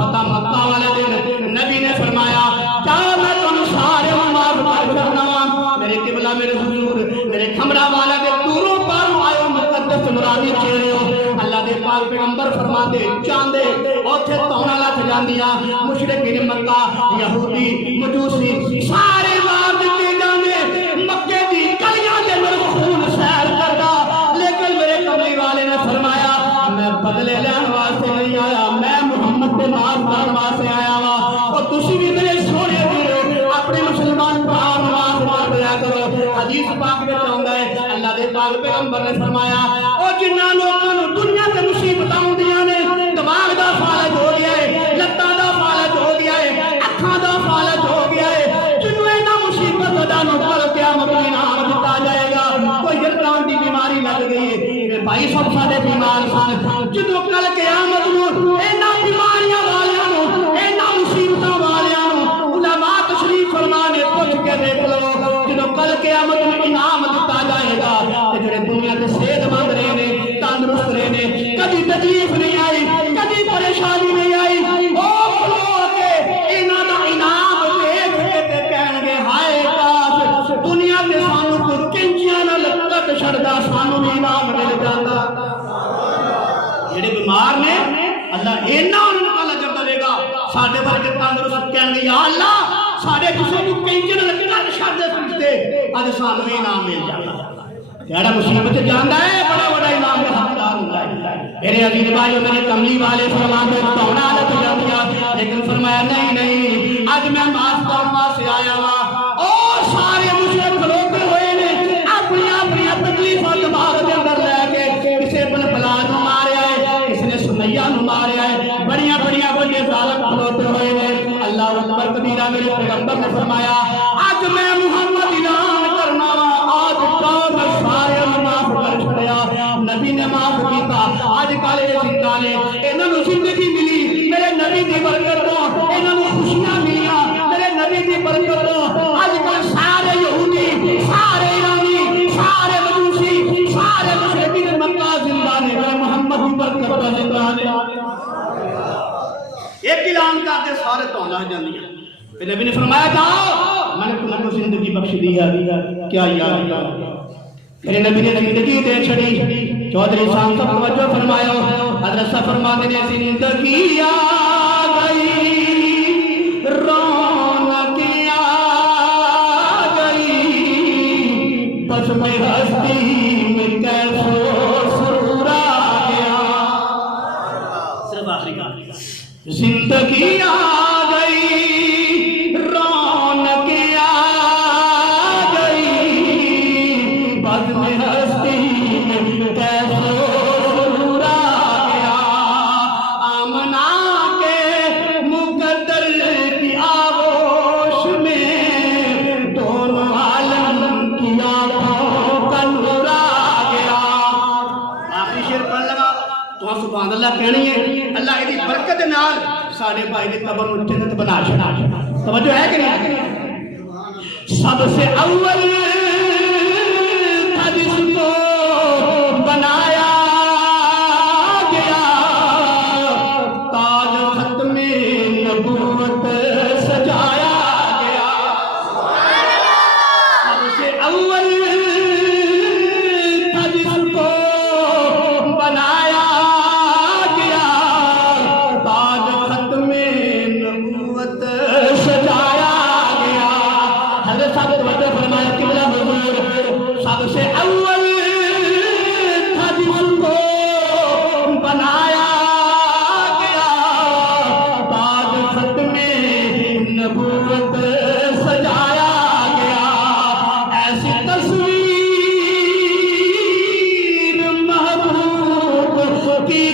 فتح مکہ والے دن نبی نے فرمایا کیا میں تم سارے معاف کر کرنا میرے قبلہ میرے حضور میرے کھمرا والا دے دوروں پر آئے مقدس نورانی چہرے ہو اللہ دے پاک پیغمبر فرما دے چاندے اوتھے تونا لکھ جاندیاں مشرکین مکہ یہودی مجوسی سارے مار دیتے جاندے مکے دی گلیاں دے اندر خون سیر کردا لیکن میرے کملی والے نے فرمایا میں بدلے لین واسطے نہیں آیا میں محمد دے نام کرن واسطے آیا وا اور تسی بھی میرے سونے دے اپنے مسلمان بھرا نماز پڑھ دیا کرو حدیث پاک میں آندا ہے اللہ دے پاک پیغمبر نے فرمایا او جنہاں لوکاں نوں دنیا تے مصیبتاں ہوندیاں نے دماغ دا فالج ہو گیا ہے لتاں دا فالج ہو گیا ہے اکھاں دا فالج ہو گیا ہے جنوں انہاں مصیبتاں دا نو کل قیامت میں انعام دتا جائے گا کوئی یرکان دی بیماری لگ گئی ہے بھائی سب سارے بیمار سن جدوں کل قیامت نو انہاں بیماریاں والیاں نو انہاں مصیبتاں والیاں نو علماء تشریف فرما نے پوچھ کے دیکھ لو جدوں کل قیامت میں انعام دتا جائے گا تے جڑے دنیا تے صحت مند رہے نے تندرست رہے نے کبھی تکلیف نہیں آئی کبھی پریشانی نہیں آئی او کھلو کے انہاں دا انعام دیکھ کے تے کہن گے ہائے کاش دنیا تے سانو کوئی کنجیاں نہ لگت چھڑدا سانو بھی انعام مل جاندا جڑے بیمار نے اللہ اینا انہاں نوں اجر دے گا ساڈے ورگے تندرست کہن گے یا اللہ ساڈے کسے نوں کنجیاں نہ لگت چھڑ دے فرشتے اج سانو بھی انعام مل جاندا جڑا مصیبت جاندا ہے بڑا بڑا انعام دا حقدار ہوندا ہے میرے عزیز بھائیو میرے کملی والے فرماتے توڑا لگ جاندیا لیکن فرمایا نہیں نہیں اج میں معاف کرنا سے آیا وا او سارے مشرک کھلوتے ہوئے نے اپنی اپنی تکلیفاں دماغ دے اندر لے کے کسے بن بلا نو ماریا ہے کس نے سمیہ نو ماریا ہے بڑیاں بڑیاں بڑے ظالم کھلوتے ہوئے نے اللہ اکبر کبیرہ میرے پیغمبر نے فرمایا اج میں محمد اعلان کرنا وا آج کام سارے معاف کر چھڑیا نبی نے معاف کیتا آج کالے زندہ نے انہاں نوں زندگی ملی میرے نبی دی برکت تو انہاں نوں خوشیاں ملیاں میرے نبی دی برکت تو آج کل سارے یہودی سارے ایرانی سارے مجوسی سارے مشرکین مکہ زندہ نے میرے محمد دی برکت تو زندہ نے ایک اعلان کر دے سارے تو آ جاندیاں پھر نبی نے فرمایا جاؤ میں نے تم کو زندگی بخش دی ہے کیا یاد میرے نبی نے زندگی دے چھڑی چودھری صاحب سب توجہ فرمایا حضرت صاحب فرماتے نے زندگی آ گئی رونق آ گئی بس میں ہستی میں کیسو سرور آ گیا صرف آخری کا زندگی آ کہنی ہے اللہ ایدی برکت نال ساڑھے بھائی نے قبر میں جنت بنا چھڑا توجہ ہے کہ نہیں سب سے اول تھا جس کو بنایا گیا تاج ختم نبوت سجایا گیا سب سے اول تھا جس کو بنایا سب سے اول تھا جس کو بنایا گیا تاج ختم نبوت سجایا گیا ایسی تصویر محبوب کی